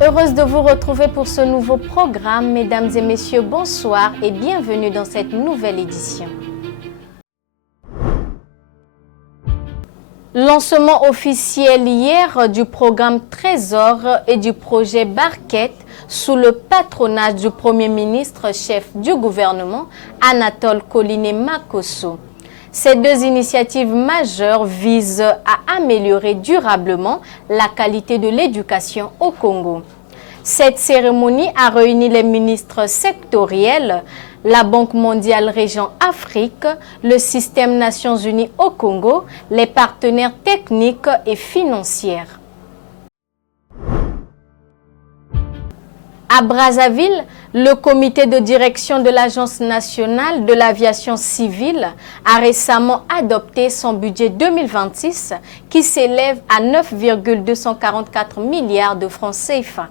Heureuse de vous retrouver pour ce nouveau programme. Mesdames et messieurs, bonsoir et bienvenue dans cette nouvelle édition. Lancement officiel hier du programme Trésor et du projet Barquette sous le patronage du Premier ministre chef du gouvernement, Anatole Koliné-Makosso. Ces deux initiatives majeures visent à améliorer durablement la qualité de l'éducation au Congo. Cette cérémonie a réuni les ministres sectoriels, la Banque mondiale Région Afrique, le système Nations Unies au Congo, les partenaires techniques et financiers. À Brazzaville, le comité de direction de l'Agence nationale de l'aviation civile a récemment adopté son budget 2026 qui s'élève à 9,244 milliards de francs CFA.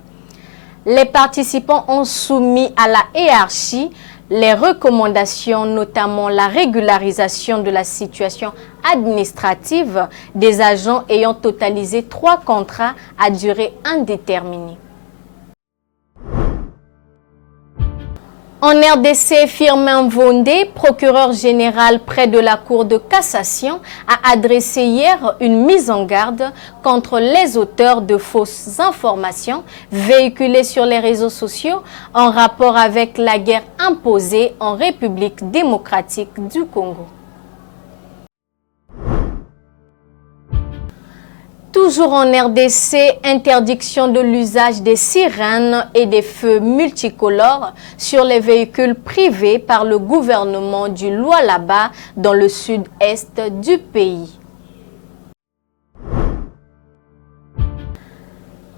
Les participants ont soumis à la hiérarchie les recommandations, notamment la régularisation de la situation administrative des agents ayant totalisé 3 contrats à durée indéterminée. En RDC, Firmin Vondé, procureur général près de la Cour de cassation, a adressé hier une mise en garde contre les auteurs de fausses informations véhiculées sur les réseaux sociaux en rapport avec la guerre imposée en République démocratique du Congo. Toujours en RDC, interdiction de l'usage des sirènes et des feux multicolores sur les véhicules privés par le gouvernement du Lualaba dans le sud-est du pays.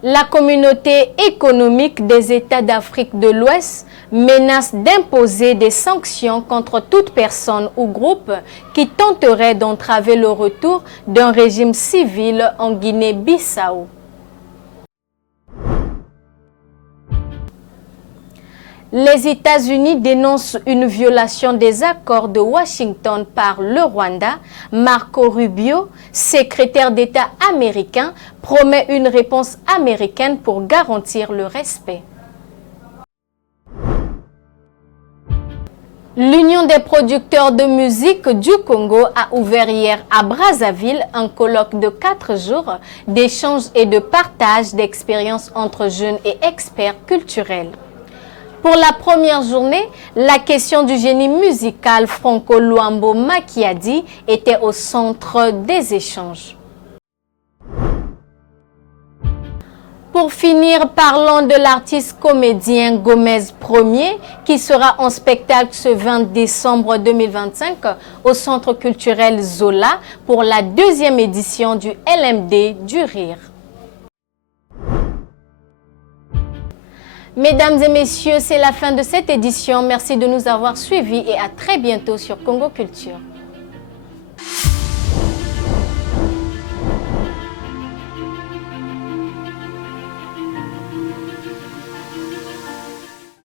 La communauté économique des États d'Afrique de l'Ouest menace d'imposer des sanctions contre toute personne ou groupe qui tenterait d'entraver le retour d'un régime civil en Guinée-Bissau. Les États-Unis dénoncent une violation des accords de Washington par le Rwanda. Marco Rubio, secrétaire d'État américain, promet une réponse américaine pour garantir le respect. L'Union des producteurs de musique du Congo a ouvert hier à Brazzaville un colloque de 4 jours d'échange et de partage d'expériences entre jeunes et experts culturels. Pour la première journée, la question du génie musical Franco-Luambo Makiadi était au centre des échanges. Pour finir, parlons de l'artiste comédien Gomez Ier qui sera en spectacle ce 20 décembre 2025 au Centre culturel Zola pour la 2e édition du LMD du Rire. Mesdames et messieurs, c'est la fin de cette édition. Merci de nous avoir suivis et à très bientôt sur Congo Culture.